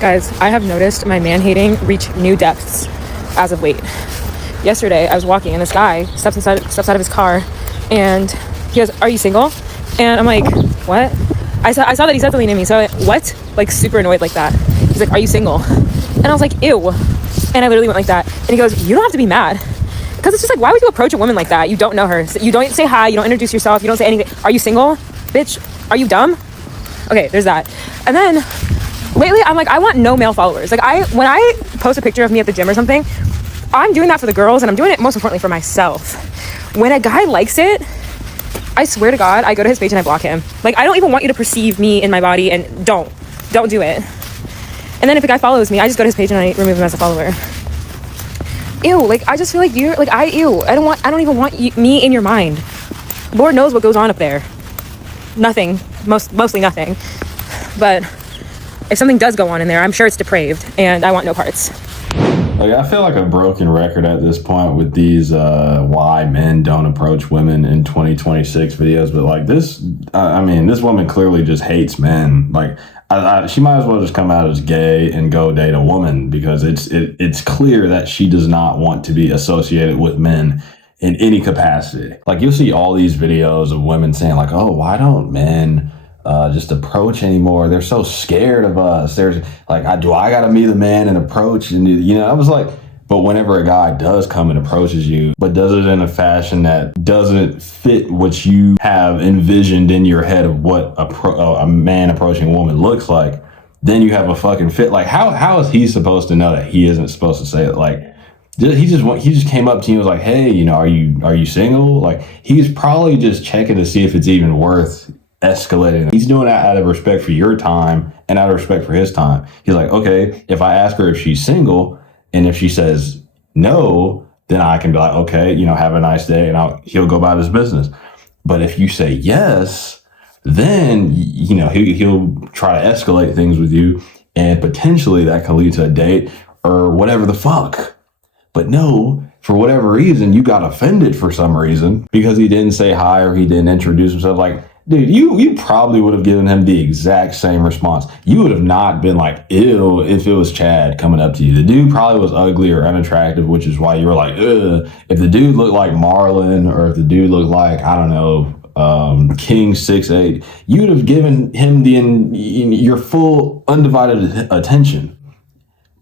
Guys, I have noticed my man hating reach new depths as of late. Yesterday, I was walking and this guy steps out of his car and he goes, "Are you single?" And I'm like, "What?" I saw that he said something to me, so I went, "What?" Like super annoyed like that. He's like, "Are you single?" And I was like, "Ew." And I literally went like that. And he goes, "You don't have to be mad." Because it's just like, why would you approach a woman like that? You don't know her. You don't say hi, you don't introduce yourself, you don't say anything. "Are you single?" Bitch, are you dumb? Okay, there's that. And then lately, I'm like, I want no male followers. Like, when I post a picture of me at the gym or something, I'm doing that for the girls, and I'm doing it most importantly for myself. When a guy likes it, I swear to God, I go to his page and I block him. Like, I don't even want you to perceive me in my body, and don't do it. And then if a guy follows me, I just go to his page and I remove him as a follower. Ew, like, I just feel like you're, like, ew. I don't even want me in your mind. Lord knows what goes on up there. Nothing, mostly nothing. But if something does go on in there, I'm sure it's depraved, and I want no parts. Like, I feel like a broken record at this point with these why men don't approach women in 2026 videos, but like this, this woman clearly just hates men. Like, she might as well just come out as gay and go date a woman, because it's clear that she does not want to be associated with men in any capacity. Like, you'll see all these videos of women saying like, "Oh, why don't men just approach anymore? They're so scared of us. There's like, do I gotta meet the man and approach?" And I was like, but whenever a guy does come and approaches you, but does it in a fashion that doesn't fit what you have envisioned in your head of what a man approaching a woman looks like, then you have a fucking fit. Like, how is he supposed to know that he isn't supposed to say it? Like, he just came up to you and was like, "Hey, are you single?" Like, he's probably just checking to see if it's even worth escalating. He's doing that out of respect for your time and out of respect for his time. He's like, okay, if I ask her if she's single, and if she says no, then I can be like, okay, have a nice day, and he'll go about his business. But if you say yes, then he'll try to escalate things with you, and potentially that can lead to a date or whatever the fuck. But no, for whatever reason, you got offended for some reason because he didn't say hi or he didn't introduce himself. Like, dude, you probably would have given him the exact same response. You would have not been like, "Ew," if it was Chad coming up to you. The dude probably was ugly or unattractive, which is why you were like, "Ugh." If the dude looked like Marlon, or if the dude looked like, I don't know, King 6'8", you would have given him your full undivided attention.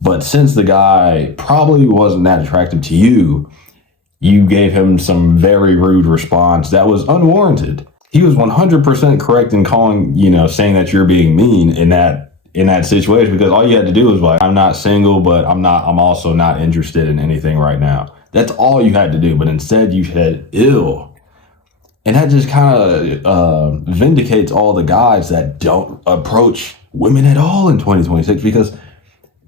But since the guy probably wasn't that attractive to you, you gave him some very rude response that was unwarranted. He was 100% correct in saying that you're being mean in that situation, because all you had to do was like, "I'm not single, but I'm also not interested in anything right now." That's all you had to do. But instead you said, "Ew." And that just kind of vindicates all the guys that don't approach women at all in 2026, because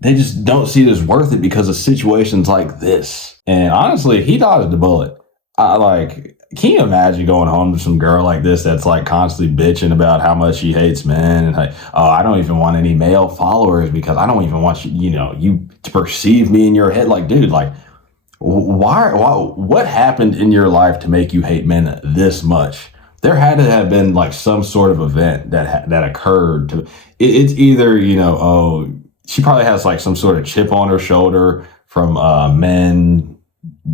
they just don't see it as worth it because of situations like this. And honestly, he dodged the bullet. Can you imagine going home to some girl like this that's like constantly bitching about how much she hates men and like, "Oh, I don't even want any male followers because I don't even want you to perceive me in your head." Like, dude, like, why, what happened in your life to make you hate men this much? There had to have been like some sort of event that occurred to. It's either oh, she probably has like some sort of chip on her shoulder from men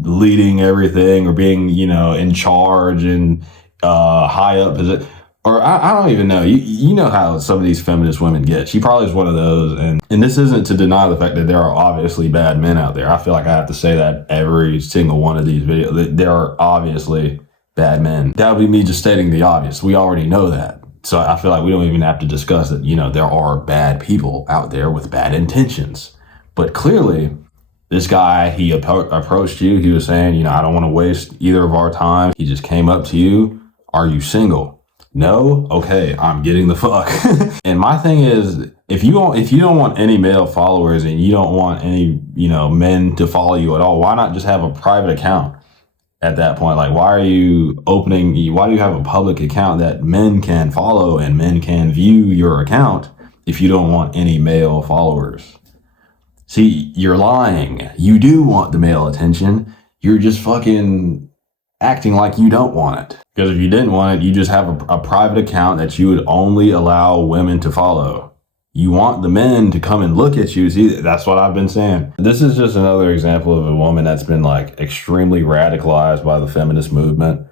leading everything, or being in charge and high up position, or I don't even know. You know how some of these feminist women get. She probably is one of those, and this isn't to deny the fact that there are obviously bad men out there. I feel like I have to say that every single one of these videos. There are obviously bad men. That would be me just stating the obvious. We already know that. So I feel like we don't even have to discuss that, there are bad people out there with bad intentions. But clearly, this guy, he approached you. He was saying, "I don't want to waste either of our time." He just came up to you. "Are you single?" "No?" "Okay, I'm getting the fuck." And my thing is, if you don't want any male followers and you don't want any, men to follow you at all, why not just have a private account? At that point, like, why do you have a public account that men can follow and men can view your account if you don't want any male followers? See, you're lying. You do want the male attention. You're just fucking acting like you don't want it. Because if you didn't want it, you just have a private account that you would only allow women to follow. you want the men to come and look at you. See, that's what I've been saying. This is just another example of a woman that's been like extremely radicalized by the feminist movement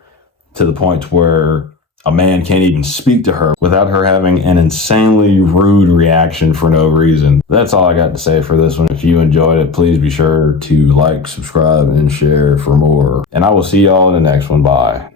to the point where a man can't even speak to her without her having an insanely rude reaction for no reason. That's all I got to say for this one. If you enjoyed it, please be sure to like, subscribe, and share for more. And I will see y'all in the next one. Bye.